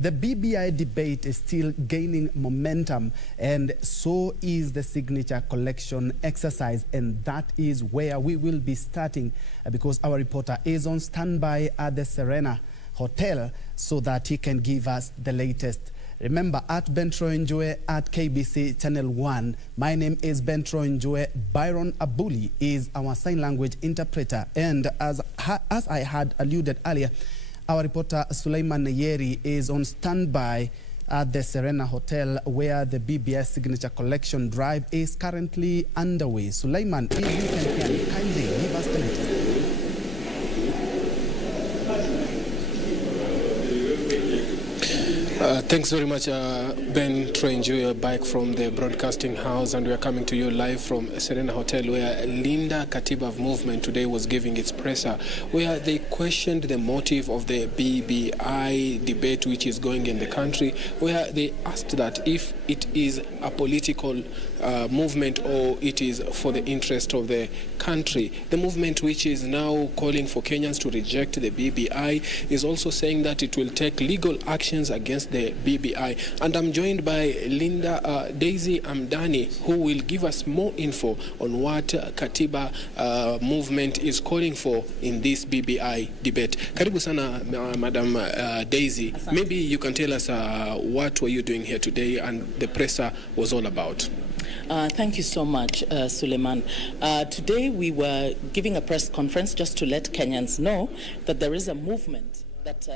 The BBI debate is still gaining momentum, and so is the signature collection exercise, and that is where we will be starting because our reporter is on standby at the Serena Hotel so that he can give us the latest. Remember, at Bentro Njue at KBC Channel 1. My name is Bentro Njue. Byron Abuli is our sign language interpreter. And as I had alluded earlier, our reporter Suleiman Nayeri is on standby at the Serena Hotel where the BBI signature collection drive is currently underway. Suleiman, if you can hear me, kindly give us the latest. Thanks very much, Ben Trenjo, back from the broadcasting house, and we are coming to you live from Serena Hotel, where Linda Katiba movement today was giving its presser, where they questioned the motive of the BBI debate which is going in the country, where they asked that if it is a political movement or it is for the interest of the country. The movement, which is now calling for Kenyans to reject the BBI, is also saying that it will take legal actions against the BBI. And I'm joined by Linda Daisy Amdani, who will give us more info on what Katiba movement is calling for in this BBI debate. Karibu sana, Madam Daisy. Asante. Maybe you can tell us what were you doing here today and the presser was all about. Thank you so much, Suleiman. Today we were giving a press conference just to let Kenyans know that there is a movement that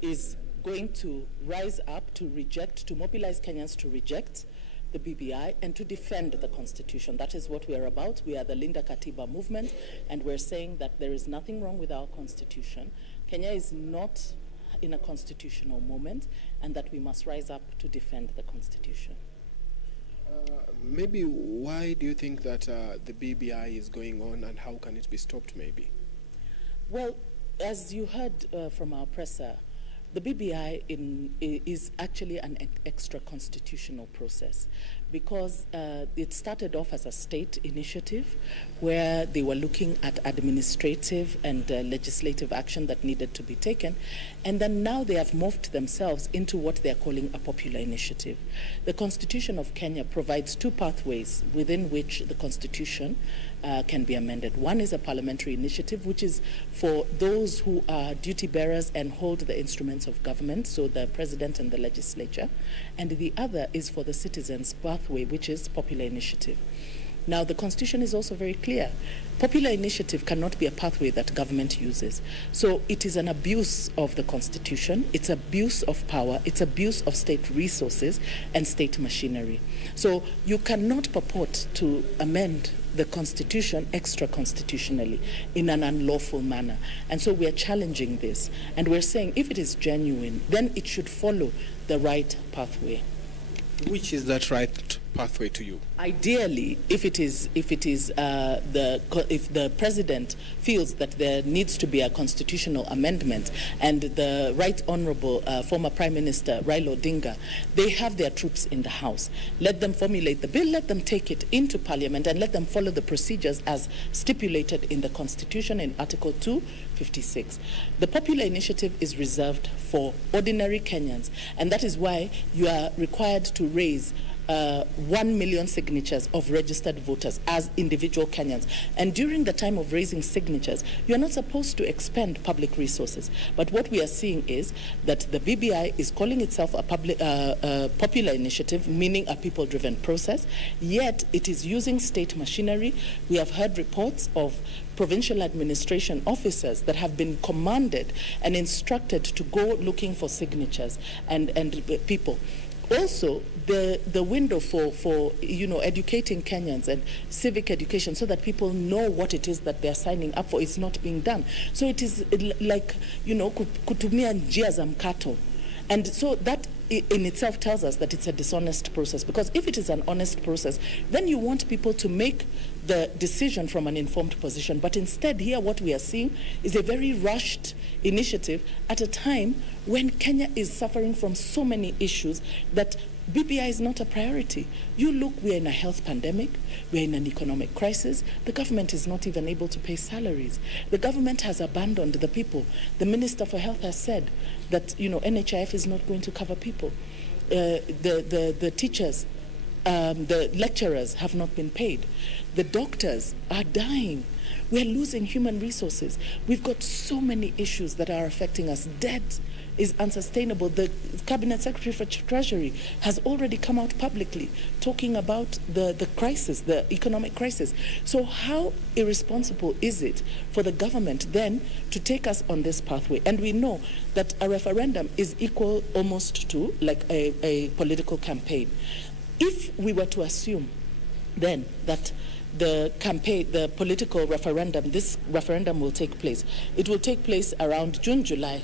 is going to rise up to reject, to mobilize Kenyans to reject the BBI and to defend the Constitution. That is what we are about. We are the Linda Katiba movement, and we're saying that there is nothing wrong with our Constitution. Kenya is not in a constitutional moment, and that we must rise up to defend the Constitution. Maybe why do you think that the BBI is going on, and how can it be stopped maybe? Well, as you heard from our presser, the BBI is actually an extra constitutional process because it started off as a state initiative where they were looking at administrative and legislative action that needed to be taken, and then now they have morphed themselves into what they're calling a popular initiative. The Constitution of Kenya provides two pathways within which the Constitution can be amended. One is a parliamentary initiative, which is for those who are duty bearers and hold the instruments of government, so the president and the legislature. And the other is for the citizens' pathway, which is popular initiative. Now, the Constitution is also very clear. Popular initiative cannot be a pathway that government uses. So it is an abuse of the Constitution, it's abuse of power, it's abuse of state resources and state machinery. So you cannot purport to amend the Constitution extra-constitutionally in an unlawful manner. And so we are challenging this. And we're saying if it is genuine, then it should follow the right pathway. Which is that right pathway to you? Ideally, if the president feels that there needs to be a constitutional amendment, and the Right Honorable former Prime Minister Raila Odinga, they have their troops in the House. Let them formulate the bill, let them take it into Parliament, and let them follow the procedures as stipulated in the Constitution in Article 256. The popular initiative is reserved for ordinary Kenyans, and that is why you are required to raise 1 million signatures of registered voters as individual Kenyans. And during the time of raising signatures, you're not supposed to expend public resources. But what we are seeing is that the BBI is calling itself a popular initiative, meaning a people-driven process, yet it is using state machinery. We have heard reports of provincial administration officers that have been commanded and instructed to go looking for signatures and people. Also, the window for educating Kenyans and civic education so that people know what it is that they're signing up for is not being done. So it is like, kutumia njia za mkato. And so that in itself tells us that it's a dishonest process, because if it is an honest process, then you want people to make the decision from an informed position. But instead, here what we are seeing is a very rushed initiative at a time when Kenya is suffering from so many issues that BBI is not a priority. You look, we are in a health pandemic, we are in an economic crisis. The government is not even able to pay salaries. The government has abandoned the people. The Minister for Health has said that, NHIF is not going to cover people. The teachers, the lecturers have not been paid. The doctors are dying. We are losing human resources. We've got so many issues that are affecting us. Debt is unsustainable. The Cabinet Secretary for Treasury has already come out publicly talking about the crisis, the economic crisis. So how irresponsible is it for the government then to take us on this pathway? And we know that a referendum is equal almost to like a political campaign. If we were to assume then that the political referendum, this referendum will take place. It will take place around June, July.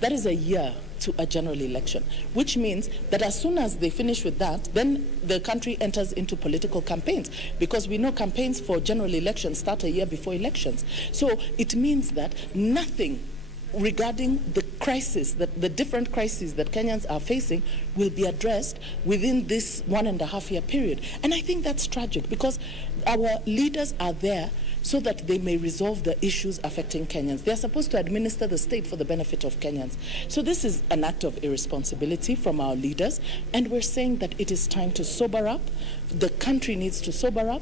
That is a year to a general election, which means that as soon as they finish with that, then the country enters into political campaigns, because we know campaigns for general elections start a year before elections. So it means that nothing regarding the crisis, the different crises that Kenyans are facing will be addressed within this 1.5 year period. And I think that's tragic, because our leaders are there so that they may resolve the issues affecting Kenyans. They're supposed to administer the state for the benefit of Kenyans. So this is an act of irresponsibility from our leaders, and we're saying that it is time to sober up. The country needs to sober up,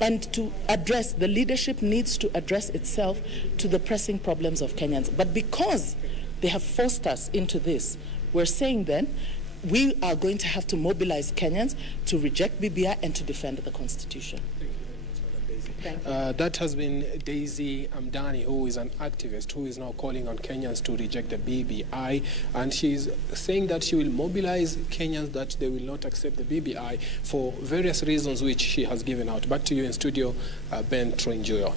and to address, the leadership needs to address itself to the pressing problems of Kenyans. But because they have forced us into this, we're saying then we are going to have to mobilize Kenyans to reject BBI and to defend the Constitution. That has been Daisy Amdani, who is an activist who is now calling on Kenyans to reject the BBI, and she's saying that she will mobilize Kenyans, that they will not accept the BBI for various reasons which she has given out. Back to you in studio, Ben Trinjoyo.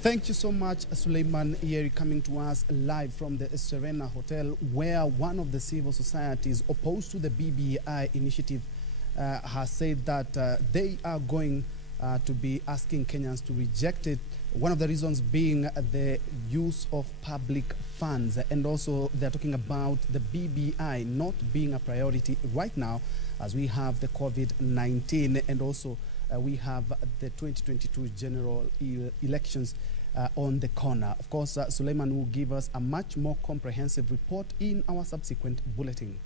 Thank you so much, Suleiman Yeri, coming to us live from the Serena Hotel, where one of the civil societies opposed to the BBI initiative has said that they are going to be asking Kenyans to reject it. One of the reasons being the use of public funds, and also they're talking about the BBI not being a priority right now, as we have the COVID-19, and also we have the 2022 general elections on the corner. Of course, Suleiman will give us a much more comprehensive report in our subsequent bulletin.